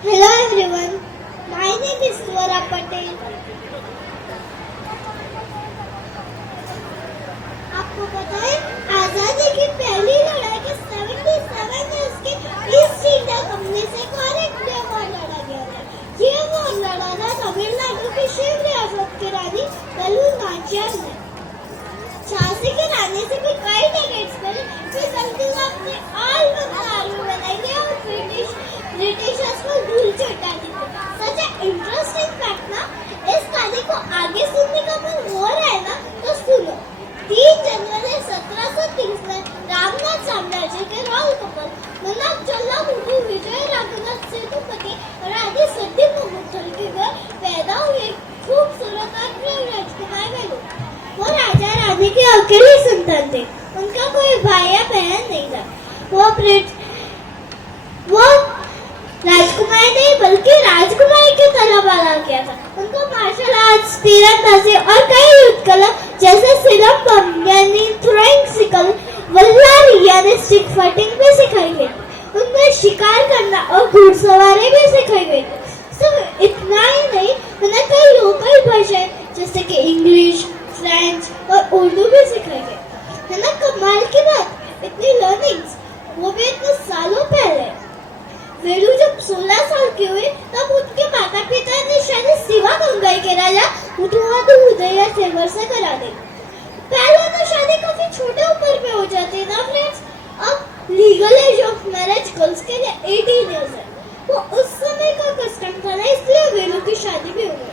Hello everyone, my name is Swara Patel. आपको पता है आजादी की पहली लड़ाई के 77 ईयर्स के ईस्ट इंडिया कंपनी से इंडिया वॉर लड़ा गया था। ये वॉर लड़ा था तमिलनाडु की शिवरी अशोक की रानी वेलु नाचियार ने। झांसी की रानी से भी कई डेकेड्स पहले अपने आर्मी बनाई और ब्रिटिशर्स को धूल चटा दी थी। सच इंटरेस्टिंग फैक्ट ना, इस कहानी को आगे सुनने का मन हो रहा है ना, तो सुनो। 3 जनवरी 1730 में रामनाथ साम्राज्य के राहुल कपूर मुन्नाचल्ला मुटु विजय रघुनाथ सेतुपति और आदि सिद्धि मुगल के घर पैदा हुए खूबसूरत और राजकुमार वेलु। वो राजा रानी के अकेले संतान थे, उनका कोई भाई या बहन नहीं था। वो राजकुमार नहीं बल्कि राजकुमारी की तरह बड़ा किया था। उनको मार्शल आर्ट्स, तीरंदाजी और कई युद्ध कला जैसे सिलंबम यानी थ्रोइंग सिकल, वल्लारी यानी स्टिक फाइटिंग भी सिखाई गई। उनको शिकार करना और घुड़सवारी भी सिखाई गई। सिर्फ इतना ही नहीं, उन्हें कई लोकल भाषाएं जैसे कि इंग्लिश, फ्रेंच और उर्दू भी सिखाई गई। है ना कमाल की बात, इतनी लर्निंग्स, वो भी इतने सालों पहले। वेलु जब 16 साल की हुई तब उनके माता पिता ने शायद शिवा गंगाई के राजा उदय से करा दी। पहले तो शादी काफी छोटे उम्र पे हो जाती है ना फ्रेंड्स। अब legal age of marriage girls के लिए 18 इयर्स है। वो उस समय का कस्टम था ना, इसलिए वेलु की शादी भी हो गई।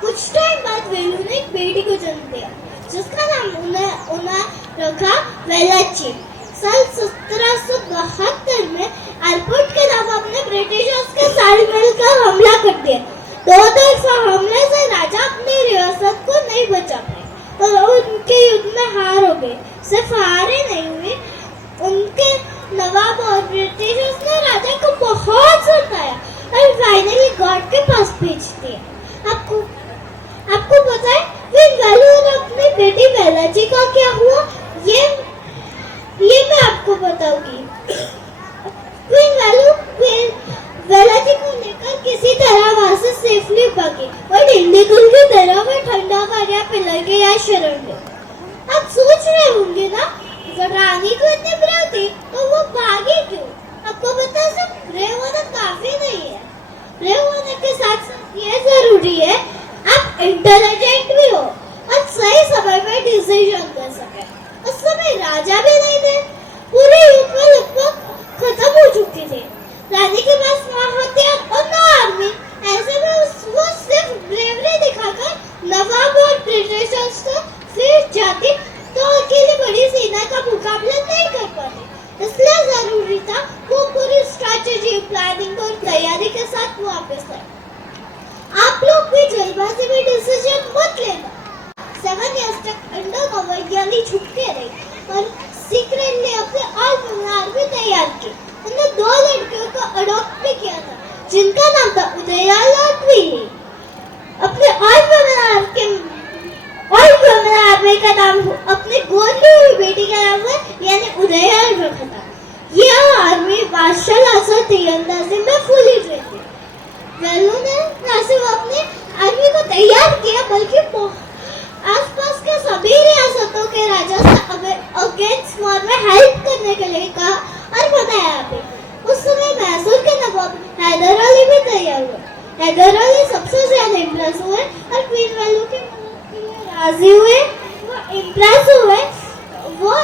कुछ टाइम बाद वेलु ने एक बेटी को जन्म दिया जिसका नाम उन्हें रखा वेलाची। साल 1772 में एयरपोर्ट के अलावा अपने ब्रिटिशर्स के साथ मिलकर हमला कर दिया। 2 तरफा हमले से राजा अपनी रियासत को नहीं बचा पाए और उनके युद्ध में हार हो गई। सिर्फ हार ही नहीं हुई, उनके नवाब और ब्रिटिशर्स ने राजा को बहुत सताया और फाइनली गॉड के पास भेज दिया। आपको पता है फिर वेलु और अपनी बेटी वेलाची का क्या हुआ? ये मैं आपको बताऊंगी। वेलाची को लेकर किसी तरह वहां से सेफली भागी और इंडिगुल की तरह में ठंडा पानी पिला के या शरण गए। आप सोच रहे होंगे ना, रानी को इतनी प्रेम थी तो वो भागी क्यों? आपको पता है सिर्फ प्रेम होना काफी नहीं है। प्रेम होने के साथ साथ ये जरूरी है आप इंटेलिजेंट भी हो और सही समय में डिसीजन कर सके। उस समय राजा भी नहीं थे, पूरे युद्ध में लगभग खत्म हो चुकी थी। रानी के पास ना हथियार और ना आर्मी, ऐसे में वो सिर्फ ब्रेवरी दिखाकर नवाब और ब्रिटिशर्स को फिर जाती तो अकेली बड़ी सेना का मुकाबला नहीं कर पाती। इसलिए जरूरी था वो पूरी स्ट्रैटेजी, प्लानिंग और तैयारी के साथ वापस आए। आप लोग भी जल्दबाजी में डिसीजन मत लेना। 7 इयर्स तक अंडर कवर यानी छुप के रही और सीक्रेटली अपने आर्मी तैयार की। उन्होंने 2 लड़कियों को अडॉप्ट भी किया था जिनका नाम था उदयाल और क्वीनी। अपने आर्मी का नाम अपने गोद ली हुई बेटी का नाम यानी उदयाल रखा था। यह आर्मी मार्शल आर्ट्स और तीरंदाजी में फुली ट्रेन थी। वेलु ने न सिर्फ अपने आर्मी को तैयार किया बल्कि आसपास के सभी रियासतों के राजा से अगेंस्ट वॉर में हेल्प करने के लिए कहा और बताया भी। उस समय मैसूर के नवाब हैदर अली भी तैयार हुए। हैदर अली सबसे ज्यादा इम्प्रेस हुए और क्वीन वेलु के राजी हुए। वो इम्प्रेस हुए, वो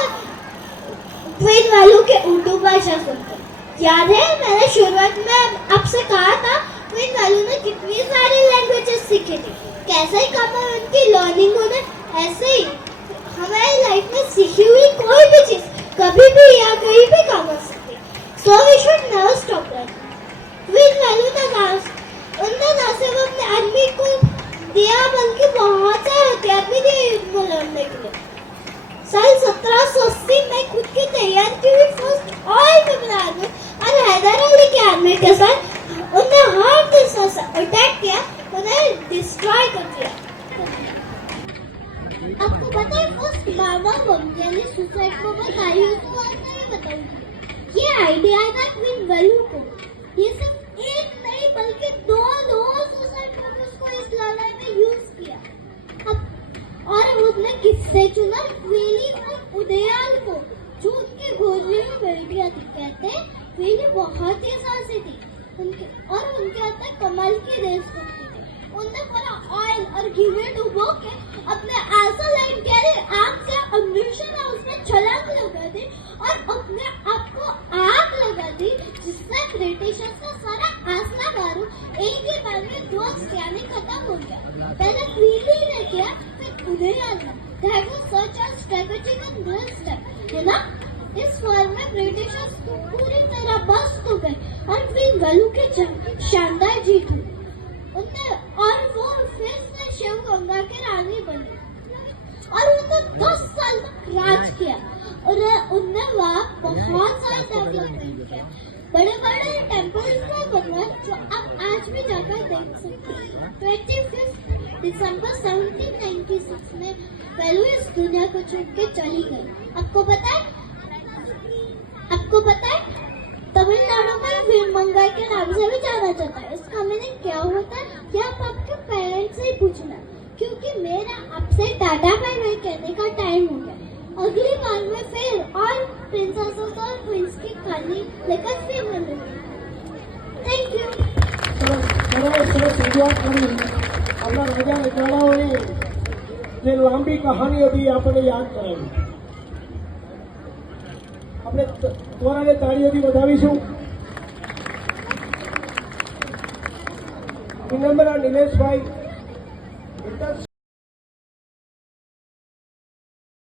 क्वीन वेलु के उर्दू भाषा सुनकर। याद है मैंने शुरुआत में आपसे कहा था क्वीन वेलु ने कितनी सारी लैंग्वेजेस सीखी थी। कैसे काम है उनकी लर्निंग होना, ऐसे ही हमारी लाइफ में सीखी हुई कोई भी चीज कभी भी या कहीं भी काम आ सकती है। So we should never stop learning. Queen Velu ने न सिर्फ अपने आर्मी को दिया बल्कि बहुत सारे हथियार भी दिए युद्ध में लड़ने के लिए। साल 1780 में खुद की तैयार की हुई फर्स्ट ऑल फीमेल आर्मी और हैदर अली की आर्मी के साथ उन्हें हर दिशा से अटैक किया, उन्हें डिस्ट्रॉय कर दिया। आपको पता है फर्स्ट मामा बम यानी सुसाइड बम आई बताऊंगी। ये आइडिया था क्वीन वेलु को। ये सब एक कहते क्वीन बहुत ही साहसी थी उनके अंदर कमाल की देशभक्ति थी। उनने पूरा ऑयल और घी में डुबो के अपने आंसू लाइन के आग से अम्बिशन है उसमें छलांग लगा दी और अपने आप को आग लगा दी, जिससे ब्रिटिशर्स का सारा आसना बारूद एक ही बार में ध्वस्त यानी खत्म हो गया। पहले क्वीन ने किया, फिर उन्हें आना। That was such a strategic and bold step, है ना? इस वार में ब्रिटिशर्स पूरी तरह बस हो गए और क्वीन गलू की शानदार जीत हुई। उनने और वो फिर से शिवगंगा की रानी बनी और उन्होंने 10 साल तक राज किया और उनने वहाँ बहुत सारे डेवलपमेंट किया। बड़े बड़े टेम्पल्स में बनवा जो आप आज भी जाकर देख सकते हैं। 25 दिसंबर 1796 में पहलू इस दुनिया को छोड़ के चली गई। आपको पता है तमिलनाडु में भीमंगा के नाम से भी जाना जाता है। इसका मीनिंग क्या होता है ये आप आपके पेरेंट्स से ही पूछना, क्योंकि मेरा आपसे टाटा बाय बाय कहने का टाइम हो गया। अगली बार में फिर और प्रिंसेसेस और प्रिंस की कहानी लेकर फिर मिलूंगी। Thank you. સરસ રજૂઆત કરી આપણા રાજા રજવાડાઓની જે લાંબી કહાની હતી આપણને યાદ કરાવી। આપણે ત્વરાને તાળીઓથી વધાવીશું। વિનમ્ર નિલેશભાઈ